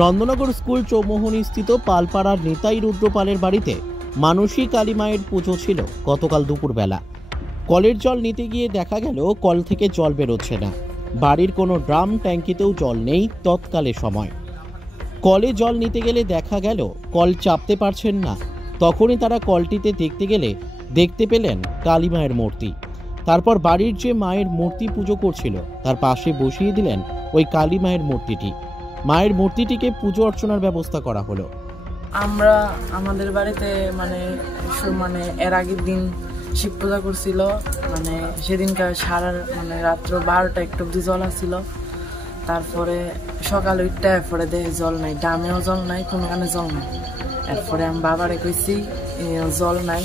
Nandangar school Chowmuhani স্থিত পালপাড়ার নিতাই রুদ্রপালের বাড়িতে মানসী কালী মায়ের পুজো ছিল গতকাল দুপুরবেলা। কলের জল নিতে গিয়ে দেখা গেল কল থেকে জল বেরোচ্ছে না, বাড়ির কোনো ড্রাম ট্যাঙ্কিতেও জল নেই। তৎকালে সময় কলে জল নিতে গেলে দেখা গেল কল চাপতে পারছেন না। তখনই তারা কলটিতে দেখতে গেলে দেখতে পেলেন কালী মায়ের মূর্তি। তারপর বাড়ির যে মায়ের মূর্তি পুজো করছিল তার পাশে বসিয়ে দিলেন ওই কালী মায়ের মূর্তিটি। মায়ের মূর্তিটিকে পুজো অর্চনার ব্যবস্থা করা হলো। আমরা আমাদের বাড়িতে মানে এর আগের দিন শিব পূজা করছিল, সেদিনকার সারা রাত্র 12টা একটু অব্দি জল আসছিল। তারপরে সকাল 8টা এরপরে দেখে জল নাই, ডামেও জল নাই, কোনোখানে জল নাই। এরপরে আমি বাবারে কইছি জল নাই,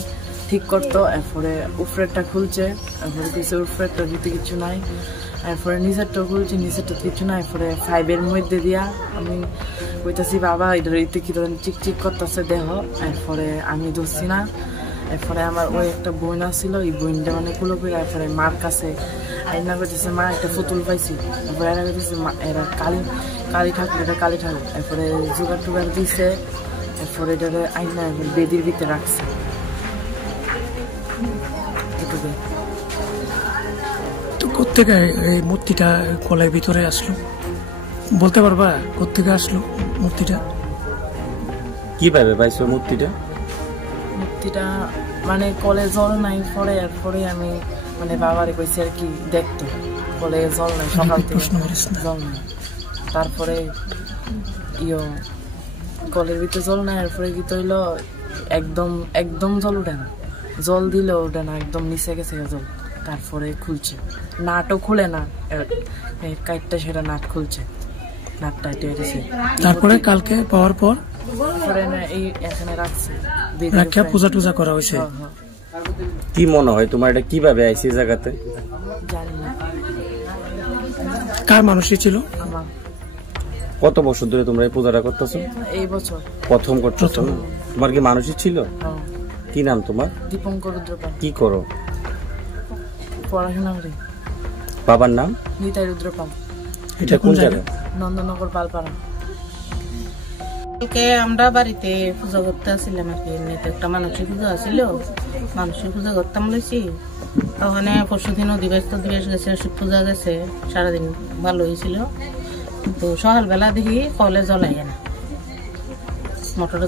ঠিক করতো। এরপরে উপরেরটা খুলছে, এরপরে কইছে উপরেরটা দিতে কিছু নাই। এরপরে নিচেরটা খুলছে, নিচেরটা কিছু নাই। এরপরে 5-এর মধ্যে দিয়া আমি কইতাছি বাবা এটা কি চিকচিক করতেছে দেহ। এরপরে আমি ধরছি না। এরপরে আমার ওই একটা বোন আসছিল, ওই বোনটা কুলো করে এরপরে মার কাছে আইনা করতেছে মা একটা পুতুল পাইছি। এরপরে এরা করতেছে এরা কালী ঠাকুর, এটা কালী ঠাকুর। এরপরে জোগাড় টুগার দিছে, এরপরে এটা আইনা বেদির ভিতরে রাখছে। এটুকুই। তো কোত্থেকে এই মূর্তিটা কলের ভিতরে আসলো বলতে পারবা? কোত্থেকে আসলো মূর্তিটা? কিভাবে পাইছো মূর্তিটা? মূর্তিটা কলে জল নাই। পরে এরপরে আমি বাবারে কইছি আর কি দেখতো কলে জল নাই, সকাল থেকে জল নাই। তারপরে কলের ভিতরে জল নাই। এরপরে কি তৈল একদম জল উঠে না, জল দিলেও ওঠে না, একদম নিচে গেছে জল। তারপরে খুলছে, নাটও খুলে না, কাইটটা সেটা নাট খুলছে, নাটটা এটেছে। তারপরে কালকে পাওয়ার পর এই এখানে রাখছে, পূজা টুজা করা হয়েছে। কি মনে হয় তোমার এটা কিভাবে আইছে এই জায়গাতে? জানি না। কার মানুষই ছিল? আমার। কত বছর ধরে তোমরা এই পূজাটা করতেছো? এই বছর প্রথম করতেছো? তোমার কি মানুষই ছিল? কি নাম তোমার? দীপঙ্কর রুদ্রপাল। কি করো? পড়াশোনা করি। বাবার নাম? নিতাই রুদ্রপাল। এটা কোন জায়গা? নন্দনগর পালপাড়া। আমরা বাড়িতে পূজা করতে আসছিলাম আর কি, এমনিতে একটা মানসিক পুজো আসছিল, মানসিক পূজা করতাম লইছি। ওখানে পরশুদিন দিবস গেছে, শিব পূজা গেছে, সারাদিন ভালো হয়েছিল। তো সকালবেলা দেখি কলে জ্বলাইয়ে না, মোটর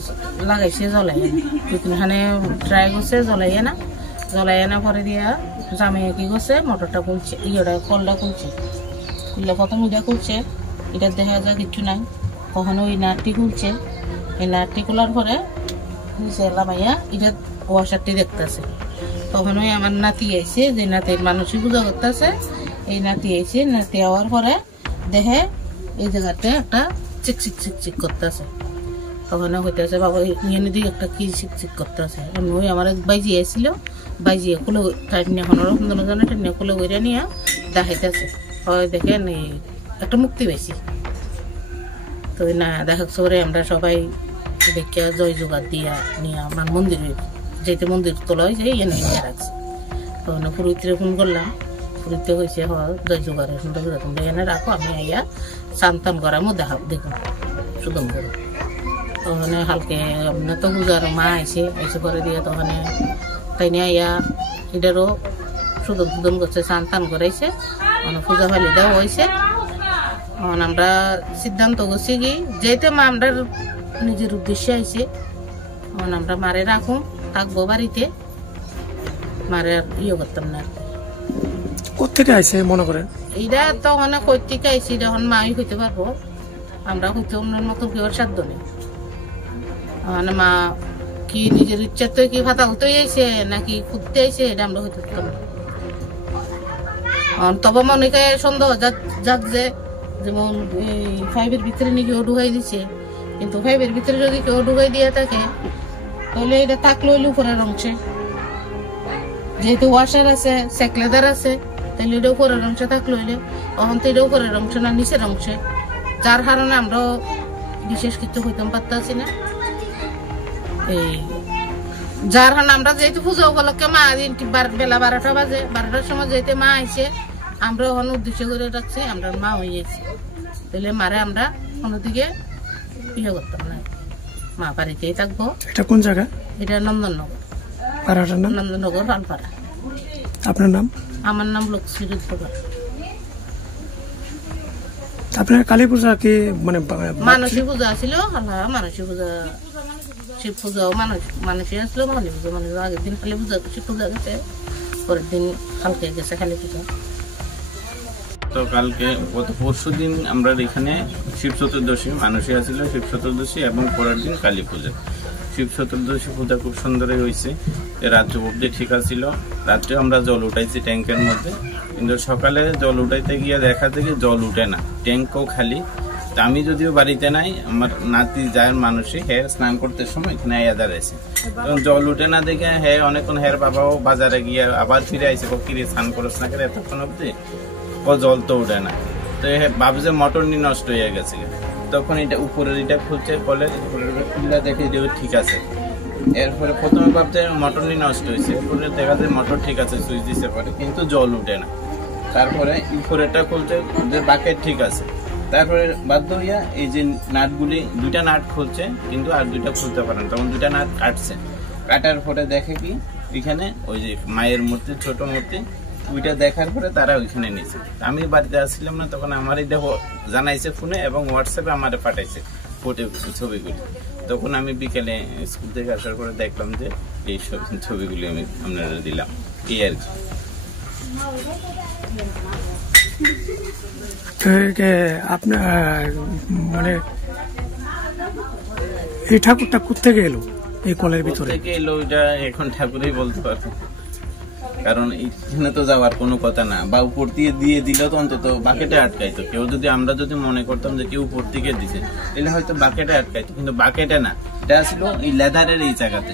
লাগাইছে জ্বলাইয়ে না, এখানে ট্রাই করছে জ্বলাইয়ে না। পরে দিয়া জামে কি করছে মোটরটা খুলছে, কলটা খুলছে, প্রথম এটা খুলছে, এটা দেখা যায় কিছু নাই। কখনো ওই নাটটি খুলছে, এই নাটটি খোলার পরে লামাইয়া এটা ওয়াশারটি দেখতেছে। তখন ওই আমার নাতি আইছে, যে নাতির মানুষই পূজা করতেছে, এই নাতি আইছে। নাতি হওয়ার পরে দেখে এই জায়গাতে একটা চিকচিক করতেছে। তখন হইতেছে বাবা নিয়ে দিয়ে একটা কি চিকচিক করতেছে। ওই আমার এক বাইজি আইছিল, বাইজিয়ে খুলে টাইনিয়া কোনোরকম জনে টাইনিয়া খুলে ওইটা নিয়ে দেখাইতেছে। হয় দেখেন একটা মুক্তি পাইছি। তো না দেখা সরে আমরা সবাই দেখিয়া জয় জোগাড় দিয়া নিয়ে আমার মন্দিরে যেতে মন্দির তোলা হয়েছে নিয়ে রাখছি। তখন পুরোহিতরে ফোন করলাম, পুরোহিত হয়েছে জয় জোগাড়ের সুন্দর করে তোমরা এনে রাখো, আমি আইয়া সান্তান করামো দেখুন সুদম করে। তখন হালকে আপনার তো পূজার মা এসে করে দিয়ে তখন তাই নিয়ে আইয়া এটারও সুদম করছে, সান্তান করাইছে, পূজা ফালি দেওয়া হয়েছে। আমরা সিদ্ধান্ত করছি কি যেতে মা আমরা নিজের উদ্দেশ্যে আইছে, আমরা মারে রাখুন থাকবো বাড়িতে, মারে আর করতাম না। কোথেকে আইছে মনে করেন? এইটা তখন কৈতিকে আইসি, যখন মাই হইতে পারবো, আমরা হইতে অন্যের মতো কেউ সাধ্য নেই। মা কি নিজের ইচ্ছাতে কি ফাতা হতে আইছে নাকি খুঁজতে আইছে, এটা আমরা হইতে পারতাম না। তবে মনে হয় সন্দেহ যাক যে যেমন 5-এর ভিতরে নাকি কেউ ঢুকাই দিচ্ছে, কিন্তু 5-এর ভিতরে যদি কেউ ঢুকাই দিয়ে থাকে তাহলে এটা থাকলো হইলে উপরের অংশে, যেহেতু ওয়াশার আছে, সেকলেদার আছে, তাহলে এটা উপরের অংশে থাকলো হইলে তখন তো এটা উপরের অংশ না নিচের অংশে, যার কারণে আমরা বিশেষ কিছু হইতাম পারতেছি না। যার কারণে আমরা যেহেতু পুজো উপলক্ষে মা বেলা 12টা বাজে, 12টার সময় যেহেতু মা আইছে, আমরা ওখানে উদ্দেশ্য করে রাখছি আমরা মা হয়ে গেছি, তাহলে মারে আমরা অন্যদিকে ইয়ে করতাম না, মা বাড়িতেই থাকবো। এটা কোন জায়গা? এটা নন্দননগর, পাড়াটার নাম? নন্দননগর পালপাড়া। আপনার নাম? আমার নাম লক্ষ্মী রুদ্রপাল। আপনার কালী পূজা কি মানে মানসী পূজা ছিল, মানসী পূজা, শিব পূজাও মানসী আসলো, কালী পূজা মানে আগের দিন কালী পূজা, শিব পূজা গেছে, পরের দিন কালকে গেছে কালী পূজা। তো কালকে গত পরশু দিন আমরা এখানে শিব চতুর্দশী মানসী আসছিল, শিব চতুর্দশী এবং পরের দিন কালী পূজা। শিব চতুর্দশী পূজা খুব সুন্দরই হয়েছে, রাত্রে অবধি ঠিক আছিল। রাত্রে আমরা জল উঠাইছি ট্যাঙ্কের মধ্যে, কিন্তু সকালে জল উঠাইতে গিয়ে দেখা থেকে জল উঠে না, ট্যাঙ্কও খালি। তা আমি যদিও বাড়িতে নাই, আমার নাতি যায় মানুষই, হ্যাঁ স্নান করতে সময় এখানে আয়া দাঁড়াইছে, তখন জল উঠে না দেখে হ্যাঁ অনেকক্ষণ হ্যাঁ বাবাও বাজারে গিয়ে আবার ফিরে আইসে, কিরে স্নান করছ না করে এতক্ষণ অবধি, জল তো উঠে না। তো ভাব যে মোটর নিয়ে নষ্ট হয়ে গেছে, তখন এটা উপরের এটা খুলছে, কলের খুললে দেখে যে ঠিক আছে। এরপরে প্রথমে ভাবতে মোটর নিয়ে নষ্ট হয়েছে, উপরে দেখা যায় মোটর ঠিক আছে, সুইচ দিতে পারে, কিন্তু জল উঠে না। তারপরে উপরেরটা খুলতে বাকেট ঠিক আছে, তারপরে বাধ্য হইয়া এই যে নাটগুলি, দুইটা নাট খুলছে কিন্তু আর দুইটা খুলতে পারে না, তখন দুইটা নাট কাটছে। কাটার পরে দেখে কি এখানে ওই যে মায়ের মূর্তি, ছোট মূর্তি, ওইটা দেখার পরে তারা ওইখানে নিয়েছে। আমি বাড়িতে আসছিলাম না, তখন আমার এটা জানাইছে ফোনে এবং হোয়াটসঅ্যাপে আমারে পাঠাইছে ফটো ছবিগুলি। তখন আমি বিকেলে স্কুল থেকে আসার পরে দেখলাম যে এই সব ছবিগুলি আমি আপনারা দিলাম, এই আর কি। আপনার মানে এই ঠাকুরটা কোথেকে এলো এই কলের ভিতরে? থেকে এলো এটা এখন ঠাকুরই বলতে পারবে, কারণ এখানে তো যাওয়ার কোনো কথা না, বা উপর দিয়ে দিয়ে দিলে তো অন্তত বাকেটে আটকাইতো। কেউ যদি আমরা যদি মনে করতাম যে কেউ উপর দিকে দিছে, তাহলে হয়তো বাকেটে আটকাইতো, কিন্তু বাকেটে না, এটা ছিল এই লেদারের এই জায়গাতে,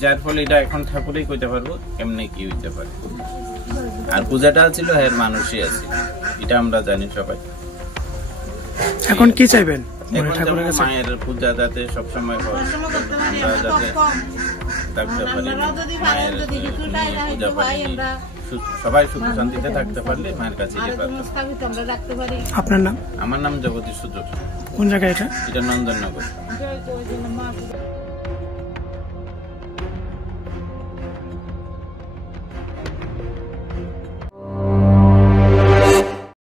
যার ফলে এটা এখন ঠাকুরই কইতে পারবো কেমনে কি হইতে পারে। আর পূজাটা ছিল এর মানুষই আছে, এটা আমরা জানি সবাই। এখন কি চাইবেন? মায়ের পূজা যাতে সবসময় হয়, আমরা যাতে থাকতে পারি, মায়ের পূজা পারি, সবাই সুখ শান্তিতে থাকতে পারলে মায়ের কাছে যেতে পারতাম। আপনার নাম? আমার নাম জগদীশ সূত্র। কোন জায়গায় এটা? এটা নন্দননগর।